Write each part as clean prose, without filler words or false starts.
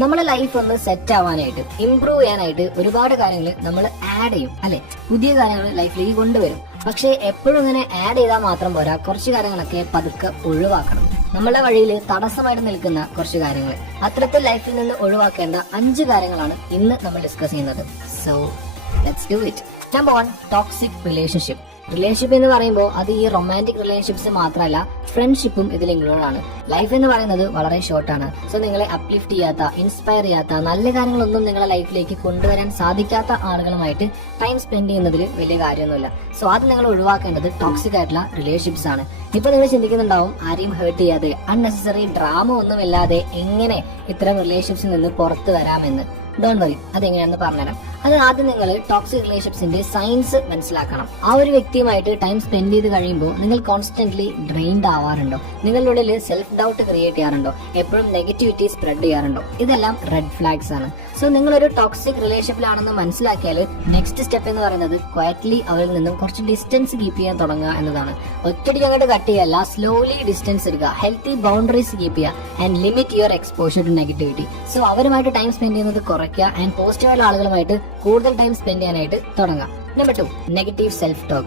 നമ്മളെ ലൈഫ് ഒന്ന് സെറ്റ് ആവാനായിട്ട് ഇംപ്രൂവ് ചെയ്യാനായിട്ട് ഒരുപാട് കാര്യങ്ങൾ നമ്മൾ ആഡ് ചെയ്യും അല്ലെ, പുതിയ കാര്യങ്ങൾ ലൈഫിലേക്ക് കൊണ്ടുവരും. പക്ഷെ എപ്പോഴും ഇങ്ങനെ ആഡ് ചെയ്താൽ മാത്രം പോരാ, കുറച്ച് കാര്യങ്ങളൊക്കെ പതുക്കെ ഒഴിവാക്കണം. നമ്മളുടെ വഴിയിൽ തടസ്സമായിട്ട് നിൽക്കുന്ന കുറച്ച് കാര്യങ്ങൾ, അത്തരത്തിൽ ലൈഫിൽ നിന്ന് ഒഴിവാക്കേണ്ട 5 കാര്യങ്ങളാണ് ഇന്ന് നമ്മൾ ഡിസ്കസ് ചെയ്യുന്നത്. So let's do it. Number 1, toxic relationship. Relationship എന്ന് പറയുമ്പോൾ അത് ഈ റൊമാൻറ്റിക് റിലേഷൻഷിപ്സ് മാത്രമല്ല, ഫ്രണ്ട്ഷിപ്പും ഇതിൽ ഇൻക്ലൂഡ് ആണ്. ലൈഫ് എന്ന് പറയുന്നത് വളരെ ഷോർട്ടാണ്. സോ നിങ്ങളെ അപ്ലിഫ്റ്റ് ചെയ്യാത്ത, ഇൻസ്പയർ ചെയ്യാത്ത, നല്ല കാര്യങ്ങളൊന്നും നിങ്ങളെ ലൈഫിലേക്ക് കൊണ്ടുവരാൻ സാധിക്കാത്ത ആളുകളുമായിട്ട് ടൈം സ്പെൻഡ് ചെയ്യുന്നതിൽ വലിയ കാര്യമൊന്നുമില്ല. സോ അത് നിങ്ങൾ ഒഴിവാക്കേണ്ടത് ടോക്സിക് ആയിട്ടുള്ള റിലേഷൻഷിപ്സ് ആണ്. ഇപ്പൊ നിങ്ങൾ ചിന്തിക്കുന്നുണ്ടാവും, ആരെയും ഹേർട്ട് ചെയ്യാതെ അൺനെസസറി ഡ്രാമ ഒന്നും ഇല്ലാതെ എങ്ങനെ ഇത്തരം റിലേഷൻഷിപ്സിൽ നിന്ന് പുറത്തു വരാമെന്ന്. ഡോണ്ട് വറി, അതെങ്ങനെയാണെന്ന് പറഞ്ഞുതരാം. അത് ആദ്യം നിങ്ങൾ ടോക്സിക് റിലേഷൻഷിപ്സിന്റെ സയൻസ് മനസ്സിലാക്കണം. ആ ഒരു വ്യക്തിയുമായിട്ട് ടൈം സ്പെൻഡ് ചെയ്ത് കഴിയുമ്പോൾ നിങ്ങൾ കോൺസ്റ്റന്റ്ലി ഡ്രെയിൻഡ് ആവാറുണ്ടോ? നിങ്ങളുടെ ഉള്ളിൽ സെൽഫ് ഡൗട്ട് ക്രിയേറ്റ് ചെയ്യാറുണ്ടോ? എപ്പോഴും നെഗറ്റിവിറ്റി സ്പ്രെഡ് ചെയ്യാറുണ്ടോ? ഇതെല്ലാം റെഡ് ഫ്ലാഗ്സ് ആണ്. സോ നിങ്ങളൊരു ടോക്സിക് റിലേഷൻഷിപ്പിലാണെന്ന് മനസ്സിലാക്കിയാൽ നെക്സ്റ്റ് സ്റ്റെപ്പ് എന്ന് പറയുന്നത് ക്വയറ്റ്ലി അവരിൽ നിന്നും കുറച്ച് ഡിസ്റ്റൻസ് കീപ്പ് ചെയ്യാൻ തുടങ്ങുക എന്നതാണ്. ഒറ്റയടിക്ക് അങ്ങോട്ട് കട്ട് ചെയ്യല്ല, സ്ലോലി ഡിസ്റ്റൻസ് എടുക്കുക, ഹെൽത്തി ബൗണ്ടറീസ് കീപ്പ് ചെയ്യുക and limit your exposure to negativity. So അവരുമായിട്ട് ടൈം സ്പെൻഡ് ചെയ്യുന്നത് കുറയ്ക്കുക ആൻഡ് പോസിറ്റീവായിട്ടുള്ള ആളുകളുമായിട്ട് കൂടുതൽ ടൈം സ്പെൻഡ് ചെയ്യാനായിട്ട് തുടങ്ങാം. Number 2, negative self-talk.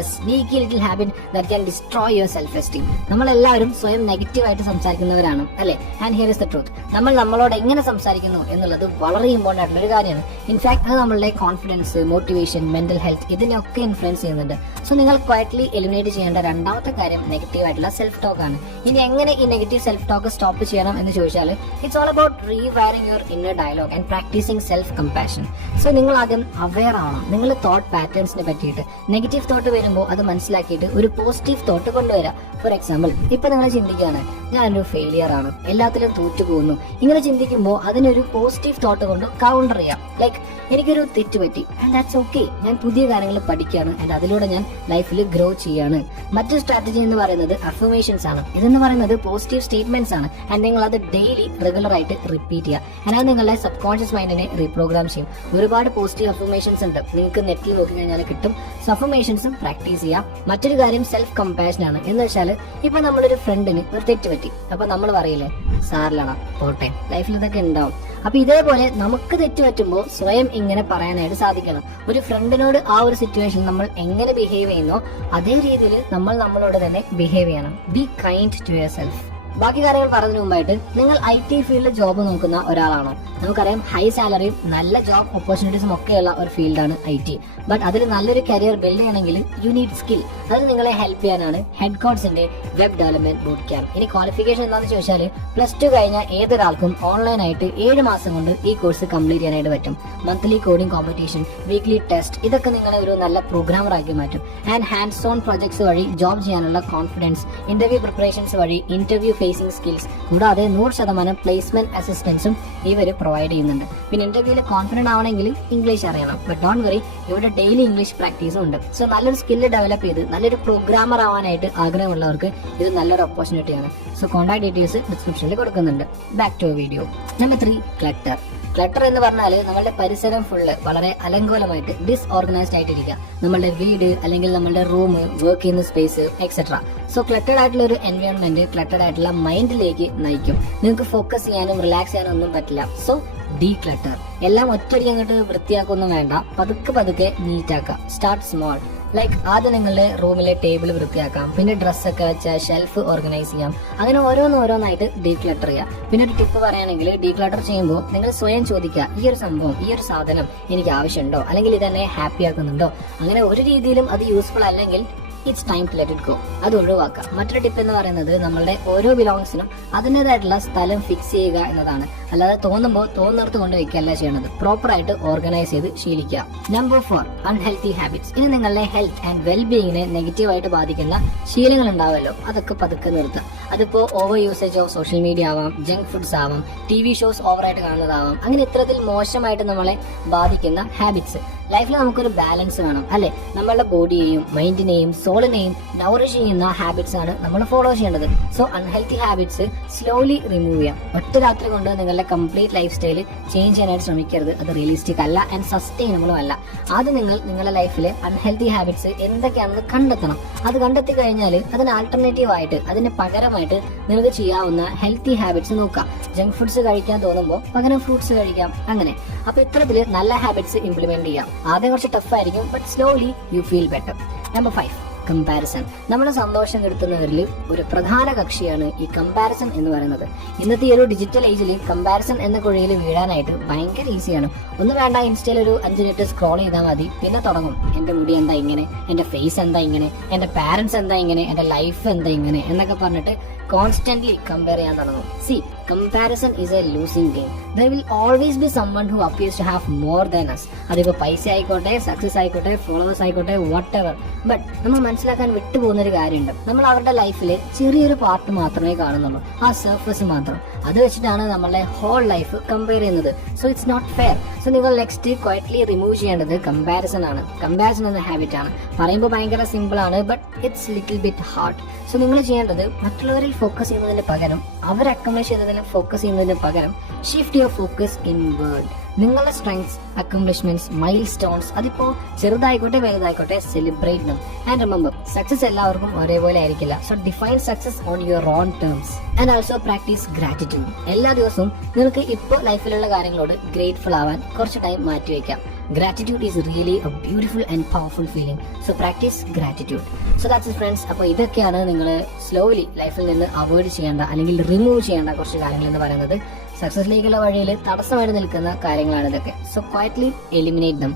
A sneaky little habit that can destroy your self-esteem. നമ്മളെല്ലാവരും സ്വയം നെഗറ്റീവായിട്ട് സംസാരിക്കുന്നവരാണ് അല്ലെ? And here is the truth. നമ്മൾ നമ്മളോട് എങ്ങനെ സംസാരിക്കുന്നു എന്നുള്ളത് വളരെ ഇമ്പോർട്ടന്റ് ആയിട്ടുള്ള ഒരു കാര്യമാണ്. ഇൻഫാക്ട് അത് നമ്മളുടെ കോൺഫിഡൻസ്, മോട്ടിവേഷൻ, മെന്റൽ ഹെൽത്ത് ഇതിനെയൊക്കെ ഇൻഫ്ലുവൻസ് ചെയ്യുന്നുണ്ട്. സോ നിങ്ങൾ ക്വയറ്റ്ലി എലിമിനേറ്റ് ചെയ്യേണ്ട രണ്ടാമത്തെ കാര്യം നെഗറ്റീവ് ആയിട്ടുള്ള സെൽഫ് ടോക്ക് ആണ്. ഇനി എങ്ങനെ ഈ നെഗറ്റീവ് സെൽഫ് ടോക്ക് സ്റ്റോപ്പ് ചെയ്യണം എന്ന് ചോദിച്ചാൽ, it's all about rewiring your inner dialogue and practising self compassion. So നിങ്ങൾ ആദ്യം അവെയർ ആവണം. നിങ്ങൾ തോട്ട് പാറ്റേൺസിനെ പറ്റിയിട്ട്. നെഗറ്റീവ് തോട്ട് വരുമ്പോൾ അത് മനസ്സിലാക്കിയിട്ട് ഒരു പോസിറ്റീവ് തോട്ട് കൊണ്ടുവരാം. ഫോർ എക്സാമ്പിൾ, ഇപ്പൊ നിങ്ങൾ ചിന്തിക്കുകയാണ്, ഞാനൊരു ഫെയിലിയർ ആണ്, എല്ലാത്തിലും തോറ്റു പോകുന്നു. ഇങ്ങനെ ചിന്തിക്കുമ്പോൾ അതിനൊരു പോസിറ്റീവ് തോട്ട് കൊണ്ട് കൗണ്ടർ ചെയ്യാം. ലൈക്ക്, എനിക്കൊരു തെറ്റ് പറ്റി ആൻഡ് ദാറ്റ്സ് ഓക്കെ, ഞാൻ പുതിയ കാര്യങ്ങൾ പഠിക്കുകയാണ് ആൻഡ് അതിലൂടെ ഞാൻ ലൈഫിൽ ഗ്രോ ചെയ്യാണ്. മറ്റൊരു സ്ട്രാറ്റജി എന്ന് പറയുന്നത് അഫർമേഷൻസ് ആണ്. ഇതെന്ന് പറയുന്നത് പോസിറ്റീവ് സ്റ്റേറ്റ്മെന്റ്സ് ആണ് ആൻഡ് നിങ്ങൾ അത് ഡെയിലി റെഗുലർ ആയിട്ട് റിപ്പീറ്റ് ചെയ്യുക. ആൻഡ് അത് നിങ്ങളുടെ സബ് കോൺഷ്യസ് മൈൻഡിനെ റീപ്രോഗ്രാം ചെയ്യും. ഒരുപാട് പോസിറ്റീവ് അഫർമേഷൻസ് ഉണ്ട്, നിങ്ങൾക്ക് നെറ്റിൽ നോക്കി കഴിഞ്ഞാൽ കിട്ടും. സോ അഫർമേഷൻസും പ്രാക്ടീസ് ചെയ്യാം. മറ്റൊരു കാര്യം സെൽഫ് കമ്പാഷൻ ആണ്. എന്ന് വെച്ചാൽ ഇപ്പൊ നമ്മളൊരു ഫ്രണ്ടിന് ഒരു തെറ്റ് പറ്റി, അപ്പൊ നമ്മൾ പറയില്ലേ, സാറിലടാ പോട്ടെ, ലൈഫിൽ ഇതൊക്കെ ഉണ്ടാവും. അപ്പൊ ഇതേപോലെ നമുക്ക് തെറ്റ് പറ്റുമ്പോൾ സ്വയം ഇങ്ങനെ പറയാനായിട്ട് സാധിക്കണം. ഒരു ഫ്രണ്ടിനോട് ആ ഒരു സിറ്റുവേഷൻ നമ്മൾ എങ്ങനെ ബിഹേവ് ചെയ്യുന്നോ അതേ രീതിയിൽ നമ്മൾ നമ്മളോട് തന്നെ ബിഹേവ് ചെയ്യണം. Be kind to yourself. ബാക്കി കാര്യങ്ങൾ പറഞ്ഞതിന് മുമ്പായിട്ട്, നിങ്ങൾ IT ഫീൽഡിൽ ജോബ് നോക്കുന്ന ഒരാളാണോ? നമുക്കറിയാം, ഹൈ സാലറിയും നല്ല ജോബ് ഓപ്പർച്യൂണിറ്റീസും ഒക്കെയുള്ള ഒരു ഫീൽഡാണ് IT. ബട്ട് അതിൽ നല്ലൊരു കരിയർ ബിൽഡ് ചെയ്യണമെങ്കിൽ യു നീഡ് സ്കിൽ. അത് നിങ്ങളെ ഹെൽപ്പ് ചെയ്യാനാണ് ഹെഡ്കോഡ്സിന്റെ വെബ് ഡെവലപ്മെന്റ് ബൂട്ട് ക്യാമ്പ്. ഇനി ക്വാളിഫിക്കേഷൻ എന്താണെന്ന് ചോദിച്ചാൽ, +2 കഴിഞ്ഞ ഏതൊരാൾക്കും ഓൺലൈനായിട്ട് 7 മാസം കൊണ്ട് ഈ കോഴ്സ് കംപ്ലീറ്റ് ചെയ്യാനായിട്ട് പറ്റും. Monthly coding competition, weekly test, ഇതൊക്കെ നിങ്ങളെ ഒരു നല്ല പ്രോഗ്രാമർ ആക്കി മാറ്റും. ആൻഡ് ഹാൻഡ്സ് ഓൺ പ്രൊജക്ട്സ് വഴി ജോബ് ചെയ്യാനുള്ള കോൺഫിഡൻസ്, ഇന്റർവ്യൂ പ്രിപ്പറേഷൻസ് വഴി ഇന്റർവ്യൂ ഫേസിംഗ് സ്കിൽസ്, കൂടാതെ 100% പ്ലേസ്മെന്റ് അസിസ്റ്റൻസും ഇവർ പ്രൊവൈഡ് ചെയ്യുന്നുണ്ട്. പിന്നെ ഇന്റർവ്യൂവിൽ കോൺഫിഡന്റ് ആവണമെങ്കിൽ ഇംഗ്ലീഷ് അറിയണം. ബട്ട് ഡോണ്ട് വറി, ഇവിടെ ഡെയിലി ഇംഗ്ലീഷ് പ്രാക്ടീസും ഉണ്ട്. സോ നല്ലൊരു സ്കില്ല് ഡെവലപ്പ് ചെയ്ത് നല്ലൊരു പ്രോഗ്രാമർ ആവാനായിട്ട് ആഗ്രഹമുള്ളവർക്ക് ഇത് നല്ലൊരു ഓപ്പർച്യൂണിറ്റിയാണ്. സോ കോൺടാക്ട് ഡീറ്റെയിൽസ് ഡിസ്ക്രിപ്ഷനിൽ കൊടുക്കുന്നുണ്ട്. Back to video. Number 3, clutter. Clutter എന്ന് പറഞ്ഞാൽ നമ്മളുടെ പരിസരം ഫുള്ള് വളരെ അലങ്കോലമായിട്ട് ഡിസ്ഓർഗനൈസ്ഡ് ആയിട്ടിരിക്കുക. നമ്മളുടെ വീട് അല്ലെങ്കിൽ നമ്മളുടെ റൂം, വർക്ക് ചെയ്യുന്ന സ്പേസ് എക്സെട്ര. സോ ക്ലട്ടഡ് ആയിട്ടുള്ള ഒരു എൻവയോൺമെന്റ് ക്ലട്ടഡ് ആയിട്ടുള്ള മൈൻഡിലേക്ക് നയിക്കും. നിങ്ങൾക്ക് ഫോക്കസ് ചെയ്യാനും റിലാക്സ് ചെയ്യാനും ഒന്നും പറ്റില്ല. So declutter. എല്ലാം ഒറ്റയടിക്ക് അങ്ങോട്ട് വൃത്തിയാക്കൊന്നും വേണ്ട, പതുക്കെ പതുക്കെ നീറ്റാക്കാം. Start small. ലൈക്ക് ആദ്യം നിങ്ങളുടെ റൂമിലെ ടേബിൾ വൃത്തിയാക്കാം, പിന്നെ ഡ്രസ്സൊക്കെ വെച്ച ഷെൽഫ് ഓർഗനൈസ് ചെയ്യാം. അങ്ങനെ ഓരോന്നായിട്ട് ഡീക്ലട്ടർ ചെയ്യാം. പിന്നെ ഒരു ടിപ്പ് പറയുകയാണെങ്കിൽ, ഡീക്ലട്ടർ ചെയ്യുമ്പോൾ നിങ്ങൾ സ്വയം ചോദിക്കുക, ഈ ഒരു സംഭവം, ഈ ഒരു സാധനം എനിക്ക് ആവശ്യമുണ്ടോ, അല്ലെങ്കിൽ ഇതെന്നെ ഹാപ്പി ആക്കുന്നുണ്ടോ? അങ്ങനെ ഒരു രീതിയിലും അത് യൂസ്ഫുൾ അല്ലെങ്കിൽ it's time to let it go. അത് ഒഴിവാക്കാം. മറ്റൊരു ടിപ്പ് എന്ന് പറയുന്നത്, നമ്മളുടെ ഓരോ ബിലോങ്സിനും അതിൻ്റെതായിട്ടുള്ള സ്ഥലം ഫിക്സ് ചെയ്യുക എന്നതാണ്. അല്ലാതെ തോന്നുമ്പോൾ തോന്നുന്നിടത്ത് കൊണ്ട് വെക്കുകയല്ല ചെയ്യണത്. പ്രോപ്പറായിട്ട് ഓർഗനൈസ് ചെയ്ത് ശീലിക്കുക. Number 4, unhealthy habits. ഇനി നിങ്ങളുടെ ഹെൽത്ത് ആൻഡ് വെൽബീയിങ്ങിനെ നെഗറ്റീവായിട്ട് ബാധിക്കുന്ന ശീലങ്ങൾ ഉണ്ടാവുമല്ലോ, അതൊക്കെ പതുക്കെ നിർത്തുക. അതിപ്പോ over usage of social media ആവാം, ജങ്ക് ഫുഡ്സ് ആവാം, TV ഷോസ് ഓവറായിട്ട് കാണുന്നതാവാം. അങ്ങനെ ഇത്തരത്തിൽ മോശമായിട്ട് നമ്മളെ ബാധിക്കുന്ന ഹാബിറ്റ്സ് ലൈഫിൽ നമുക്കൊരു ബാലൻസ് വേണം അല്ലെ. നമ്മളുടെ ബോഡിയെയും മൈൻഡിനെയും സോളിനെയും നൗറിഷ് ചെയ്യുന്ന ഹാബിറ്റ്സ് ആണ് നമ്മൾ ഫോളോ ചെയ്യേണ്ടത്. So unhealthy habits slowly remove ചെയ്യാം. ഒറ്റ രാത്രി കൊണ്ട് നിങ്ങളുടെ കംപ്ലീറ്റ് ലൈഫ് സ്റ്റൈൽ ചേഞ്ച് ചെയ്യാനായിട്ട് ശ്രമിക്കരുത്. അത് റിയലിസ്റ്റിക് അല്ല ആൻഡ് സസ്റ്റൈനബിളും അല്ല. ആദ്യം നിങ്ങൾ നിങ്ങളുടെ ലൈഫിലെ അൺഹെൽത്തി ഹാബിറ്റ്സ് എന്തൊക്കെയാണെന്ന് കണ്ടെത്തണം. അത് കണ്ടെത്തി കഴിഞ്ഞാൽ അതിന് ആൾട്ടർനേറ്റീവ് ആയിട്ട്, അതിന് പകരമായിട്ട് നിങ്ങൾക്ക് ചെയ്യാവുന്ന ഹെൽത്തി ഹാബിറ്റ്സ് നോക്കാം. ജങ്ക് ഫുഡ്സ് കഴിക്കാൻ തോന്നുമ്പോൾ പകരം ഫ്രൂട്ട്സ് കഴിക്കാം. അങ്ങനെ അപ്പൊ ഇത്തരത്തില് നല്ല ഹാബിറ്റ്സ് ഇംപ്ലിമെന്റ് ചെയ്യാം. ആദ്യം കുറച്ച് ടഫ് ആയിരിക്കും, but slowly you feel better. Number 5, comparison. നമ്മുടെ സന്തോഷം കെടുത്തുന്നവരിൽ ഒരു പ്രധാന കക്ഷിയാണ് ഈ കമ്പാരിസൺ എന്ന് പറയുന്നത്. ഇന്നത്തെ ഈ ഒരു ഡിജിറ്റൽ ഏജിൽ കമ്പാരിസൺ എന്ന കുഴിയിൽ വീഴാനായിട്ട് ഭയങ്കര ഈസിയാണ്. ഒന്നും വേണ്ട, ഇൻസ്റ്റയിൽ ഒരു 5 മിനിറ്റ് സ്ക്രോൾ ചെയ്താൽ മതി. പിന്നെ തുടങ്ങും, എന്റെ മുടി എന്താ ഇങ്ങനെ, എന്റെ ഫേസ് എന്താ ഇങ്ങനെ, എന്റെ പാരന്റ്സ് എന്താ ഇങ്ങനെ, എന്റെ ലൈഫ് എന്താ ഇങ്ങനെ എന്നൊക്കെ പറഞ്ഞിട്ട് കോൺസ്റ്റന്റ്ലി കമ്പയർ ചെയ്യാൻ തുടങ്ങും. See, comparison is a losing game. There will always be someone who appears to have more than us. അതിപ്പോ പൈസ ആയിക്കോട്ടെ, സക്സസ് ആയിക്കോട്ടെ, ഫോളോവേഴ്സ് ആയിക്കോട്ടെ, വാട്ട് എവർ. ബട്ട് നമ്മൾ മനസ്സിലാക്കാൻ വിട്ടുപോകുന്ന ഒരു കാര്യമുണ്ട്. നമ്മൾ അവരുടെ ലൈഫിലെ ചെറിയൊരു പാർട്ട് മാത്രമേ കാണുന്നുള്ളൂ, ആ സർഫസ് മാത്രം. അത് വെച്ചിട്ടാണ് നമ്മളുടെ ഹോൾ ലൈഫ് കമ്പയർ ചെയ്യുന്നത്. So it's not fair. So നിങ്ങൾ നെക്സ്റ്റ് ക്വയറ്റ്ലി റിമൂവ് ചെയ്യേണ്ടത് കമ്പാരിസൺ ആണ്. കമ്പാരിസൺ എന്ന ഹാബിറ്റ് ആണ്. പറയുമ്പോൾ ഭയങ്കര സിമ്പിൾ ആണ്, but it's little bit hard. So നിങ്ങൾ ചെയ്യേണ്ടത് മറ്റുള്ളവരിൽ ഫോക്കസ് ചെയ്യുന്നതിന് പകരം, അവർ അക്കംപ്ലിഷ് ചെയ്യുന്നതിന് ഫോക്കസ് ചെയ്യുന്നതിന് പകരം ഷിഫ്റ്റ് യുവർ ഫോക്കസ് ഇൻവേർഡ്. നിങ്ങളുടെ സ്ട്രെങ്ത്സ്, അക്കംപ്ലിഷ്മെന്റ്സ്, മൈൽ സ്റ്റോൺസ്, അതിപ്പോ ചെറുതായിക്കോട്ടെ വലുതായിക്കോട്ടെ, celebrate them. And remember, success എല്ലാവർക്കും ഒരേപോലെ ആയിരിക്കില്ല. So define success on your own terms. And also practice gratitude. എല്ലാ ദിവസവും നിങ്ങൾക്ക് ഇപ്പോൾ ലൈഫിലുള്ള കാര്യങ്ങളോട് ഗ്രേറ്റ്ഫുൾ ആവാൻ കുറച്ച് ടൈം മാറ്റിവെക്കാം. Gratitude is really a beautiful and powerful feeling. So practice gratitude. So that's it friends. അപ്പോൾ ഇതൊക്കെയാണ് നിങ്ങൾ സ്ലോലി ലൈഫിൽ നിന്ന് അവോയ്ഡ് ചെയ്യേണ്ട അല്ലെങ്കിൽ റിമൂവ് ചെയ്യേണ്ട കുറച്ച് കാര്യങ്ങൾ എന്ന് പറയുന്നത്. സക്സസിലേക്കുള്ള വഴിയിൽ തടസ്സമായിട്ട് നിൽക്കുന്ന കാര്യങ്ങളാണ് ഇതൊക്കെ. So quietly eliminate dum.